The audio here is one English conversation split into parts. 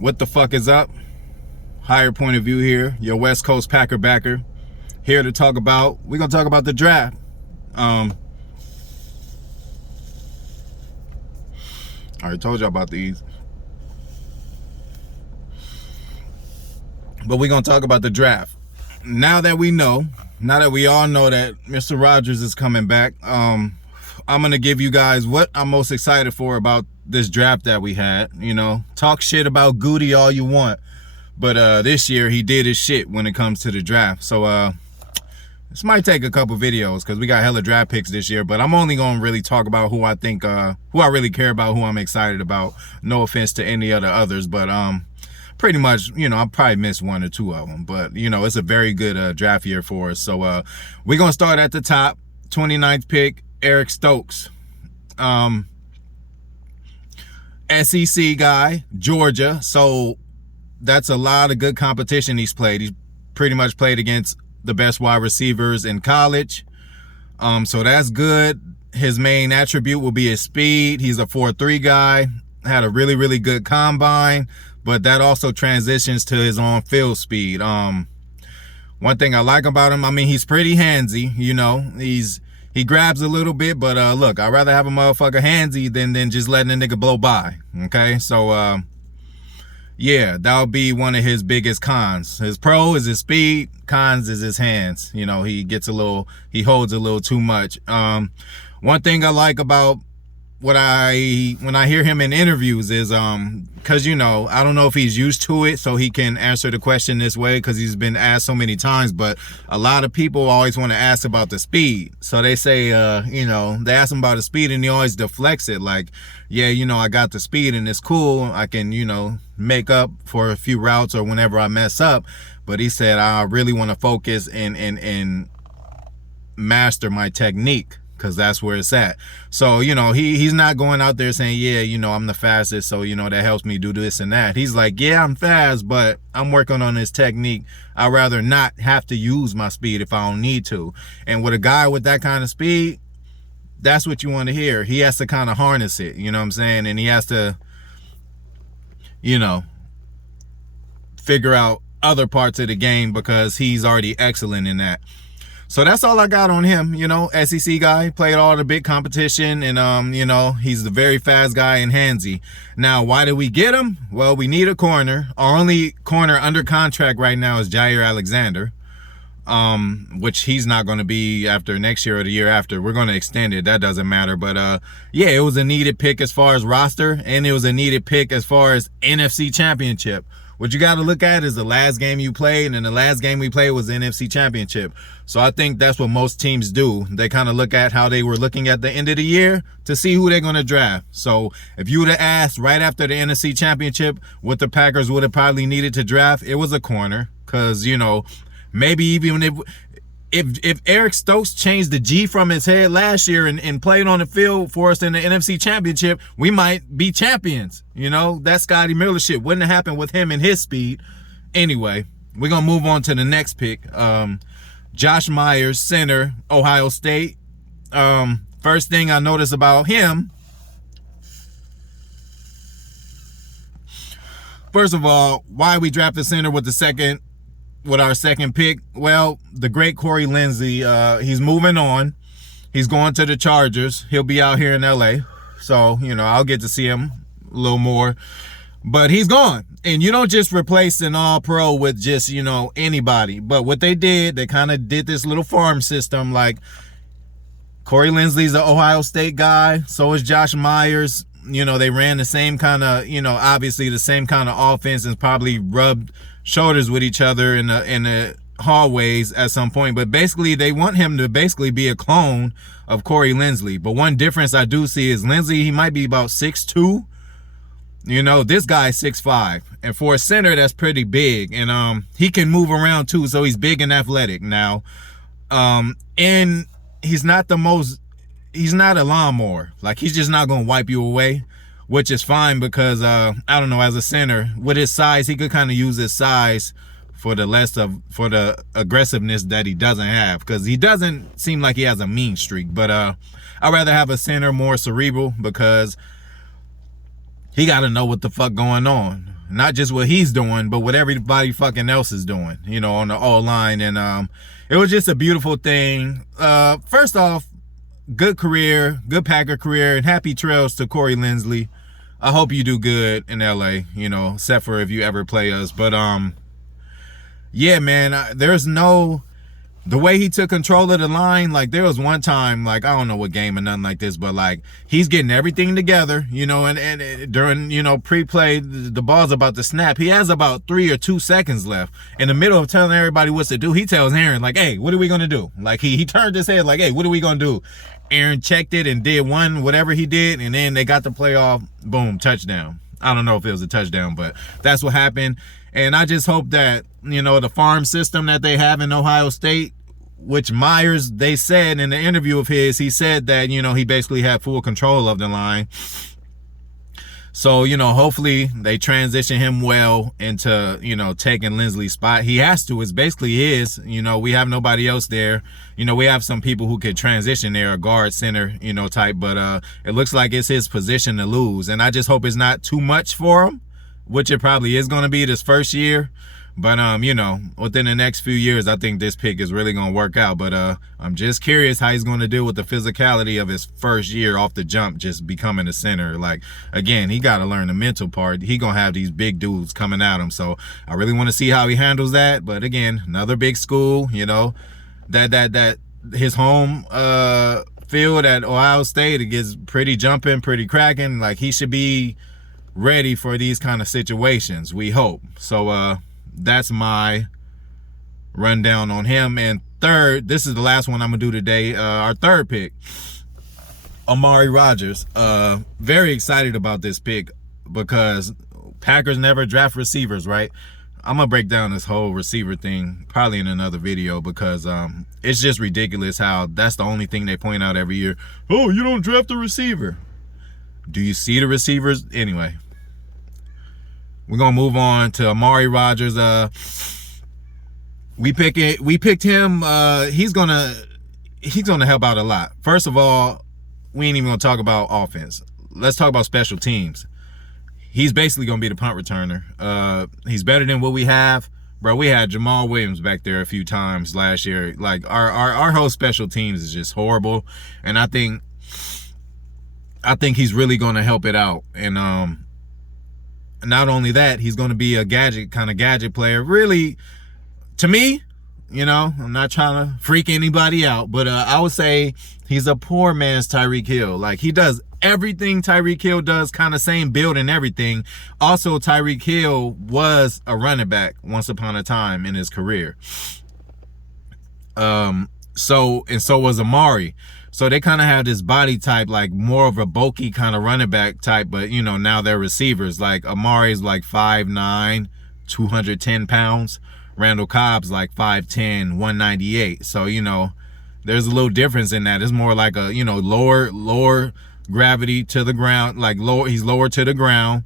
What the fuck is up? Higher Point of View here, your West Coast Packer backer. Here to talk about, we're going to talk about the draft. I already told y'all about these. But we're going to talk about the draft. Now that we all know that Mr. Rodgers is coming back, I'm going to give you guys what I'm most excited for about this draft that we had. You know, talk shit about Goody all you want. But this year, he did his shit when it comes to the draft. So this might take a couple videos because we got hella draft picks this year. But I'm only going to really talk about who I think, who I really care about, who I'm excited about. No offense to any of the others. But pretty much, you know, I'll probably miss one or two of them. But, you know, it's a very good draft year for us. So we're going to start at the top. 29th pick, Eric Stokes. SEC guy, Georgia. So that's a lot of good competition he's played. He's pretty much played against the best wide receivers in college. So that's good. His main attribute will be his speed. He's a 4.3 guy. Had a really, really good combine, but that also transitions to his on-field speed. One thing I like about him, I mean, he's pretty handsy, you know. He grabs a little bit, but look, I'd rather have a motherfucker handsy than just letting a nigga blow by, okay? So, yeah, that'll be one of his biggest cons. His pro is his speed, cons is his hands. You know, he holds a little too much. One thing I like about when I hear him in interviews is, cause you know, I don't know if he's used to it, so he can answer the question this way, cause he's been asked so many times, but a lot of people always want to ask about the speed. So they say, you know, they ask him about the speed and he always deflects it. Like, yeah, you know, I got the speed and it's cool. I can, you know, make up for a few routes or whenever I mess up. But he said, I really want to focus and master my technique, because that's where it's at. So, you know, he's not going out there saying, yeah, you know, I'm the fastest, so, you know, that helps me do this and that. He's like, yeah, I'm fast, but I'm working on this technique. I'd rather not have to use my speed if I don't need to. And with a guy with that kind of speed, that's what you want to hear. He has to kind of harness it, you know what I'm saying? And he has to, you know, figure out other parts of the game because he's already excellent in that. So that's all I got on him, you know, SEC guy, played all the big competition, and, you know, he's the very fast guy and handsy. Now, why did we get him? Well, we need a corner. Our only corner under contract right now is Jair Alexander, which he's not going to be after next year or the year after. We're going to extend it. That doesn't matter. But, yeah, it was a needed pick as far as roster, and it was a needed pick as far as NFC Championship. What you got to look at is the last game you played, and the last game we played was the NFC Championship. So I think that's what most teams do. They kind of look at how they were looking at the end of the year to see who they're going to draft. So if you would have asked right after the NFC Championship what the Packers would have probably needed to draft, it was a corner. Because, you know, maybe even if Eric Stokes changed the G from his head last year and played on the field for us in the NFC Championship, we might be champions. You know, that Scotty Miller shit wouldn't have happened with him and his speed. Anyway, we're going to move on to the next pick. Josh Myers, center, Ohio State. First thing I noticed about him, first of all, why we drafted center with our second pick? Well, the great Corey Lindsey, he's moving on. He's going to the Chargers. He'll be out here in LA. So, you know, I'll get to see him a little more. But he's gone. And you don't just replace an all-pro with just, you know, anybody. But what they did, they kind of did this little farm system. Like, Corey Lindsey's an Ohio State guy. So is Josh Myers. You know, they ran the same kind of, you know, obviously the same kind of offense and probably rubbed shoulders with each other in the hallways at some point. But basically, they want him to basically be a clone of Corey Linsley. But one difference I do see is Lindsey, he might be about 6'2". You know, this guy's 6'5". And for a center, that's pretty big. And he can move around too, so he's big and athletic now. And he's not a lawnmower. Like, he's just not going to wipe you away, which is fine because, I don't know, as a center, with his size, he could kind of use his size for the aggressiveness that he doesn't have, because he doesn't seem like he has a mean streak. But I'd rather have a center more cerebral, because he got to know what the fuck going on. not just what he's doing, but what everybody fucking else is doing, on the O-line. And it was just a beautiful thing. First off, good career, good Packer career, and happy trails to Corey Lindsey. I hope you do good in LA, except for if you ever play us. But yeah, man, the way he took control of the line, like there was one time, like I don't know what game or nothing like this, but like he's getting everything together, and during, pre-play, the ball's about to snap. He has about 3 or 2 seconds left. In the middle of telling everybody what to do, he tells Aaron, like, hey, what are we going to do? Like he turned his head like, hey, what are we going to do? Aaron checked it and did whatever he did, and then they got the play off, boom, touchdown. I don't know if it was a touchdown, but that's what happened. And I just hope that, the farm system that they have in Ohio State, which Myers, they said in the interview of his, he said that, he basically had full control of the line. So, hopefully they transition him well into, taking Lindsey's spot. He has to. It's basically his. We have nobody else there. We have some people who could transition there, a guard center, type. But it looks like it's his position to lose. And I just hope it's not too much for him, which it probably is going to be this first year. But, within the next few years, I think this pick is really going to work out. But I'm just curious how he's going to deal with the physicality of his first year off the jump, just becoming a center. Like, again, he got to learn the mental part. He going to have these big dudes coming at him. So I really want to see how he handles that. But, again, another big school, that his home field at Ohio State, it gets pretty jumping, pretty cracking. Like, he should be ready for these kind of situations, we hope. So, that's my rundown on him. And third, this is the last one I'm gonna do today. Our third pick, Amari Rogers. Very excited about this pick because Packers never draft receivers, right? I'm gonna break down this whole receiver thing probably in another video because it's just ridiculous how that's the only thing they point out every year. Oh, you don't draft a receiver. Do you see the receivers? Anyway, we're gonna move on to Amari Rogers. We picked him. He's gonna help out a lot. First of all, we ain't even gonna talk about offense. Let's talk about special teams. He's basically gonna be the punt returner. He's better than what we have, bro. We had Jamal Williams back there a few times last year. Like our whole special teams is just horrible, and I think he's really gonna help it out. And not only that, he's going to be a gadget player. Really, to me, I'm not trying to freak anybody out, but I would say he's a poor man's Tyreek Hill. Like, he does everything Tyreek Hill does, kind of same build and everything. Also, Tyreek Hill was a running back once upon a time in his career. So was Amari. So they kind of have this body type, like more of a bulky kind of running back type, but now they're receivers. Like Amari's like 5'9", 210 pounds. Randall Cobb's like 5'10", 198. So, there's a little difference in that. It's more like a, lower gravity to the ground, like he's lower to the ground,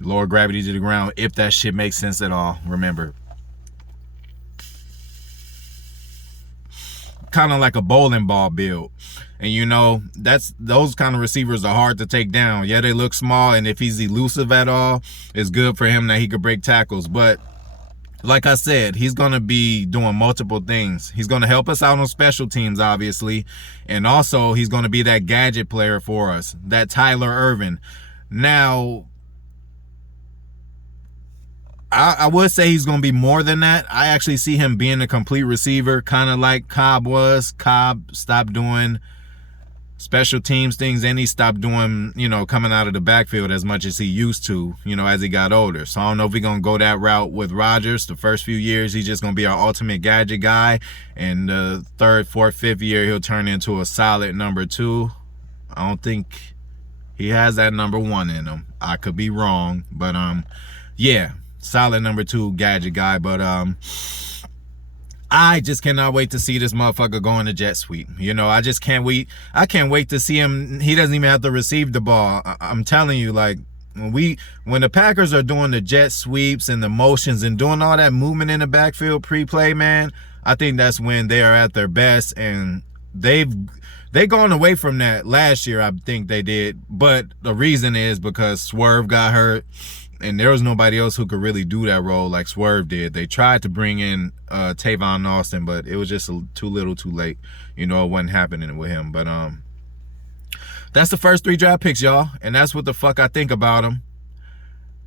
lower gravity to the ground, if that shit makes sense at all. Remember, kind of like a bowling ball build. And those kind of receivers are hard to take down. Yeah, they look small, and if he's elusive at all, it's good for him that he could break tackles. But like I said, he's going to be doing multiple things. He's going to help us out on special teams, obviously, and also he's going to be that gadget player for us, that Tyler Ervin. Now, I would say he's going to be more than that. I actually see him being a complete receiver, kind of like Cobb was. Cobb stopped doing special teams things, and he stopped doing, coming out of the backfield as much as he used to, as he got older. So I don't know if we're going to go that route with Rodgers. The first few years, he's just going to be our ultimate gadget guy. And the third, fourth, fifth year, he'll turn into a solid number 2. I don't think he has that number 1 in him. I could be wrong, but yeah. Solid number 2 gadget guy. But I just cannot wait to see this motherfucker go in the jet sweep. I just can't wait. I can't wait to see him. He doesn't even have to receive the ball. I'm telling you, like, when the Packers are doing the jet sweeps and the motions and doing all that movement in the backfield pre-play, man, I think that's when they are at their best. And they've gone away from that last year. I think they did. But the reason is because Swerve got hurt. And there was nobody else who could really do that role like Swerve did. They tried to bring in Tavon Austin, but it was just too little too late. You know, it wasn't happening with him. But that's the first 3 draft picks, y'all. And that's what the fuck I think about them.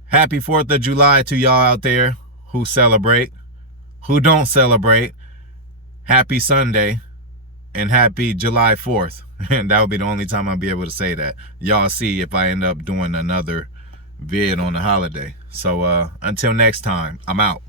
Happy 4th of July to y'all out there who celebrate. Who don't celebrate, happy Sunday and happy July 4th. And that would be the only time I'll be able to say that. Y'all see if I end up doing another vid on the holiday. So until next time, I'm out.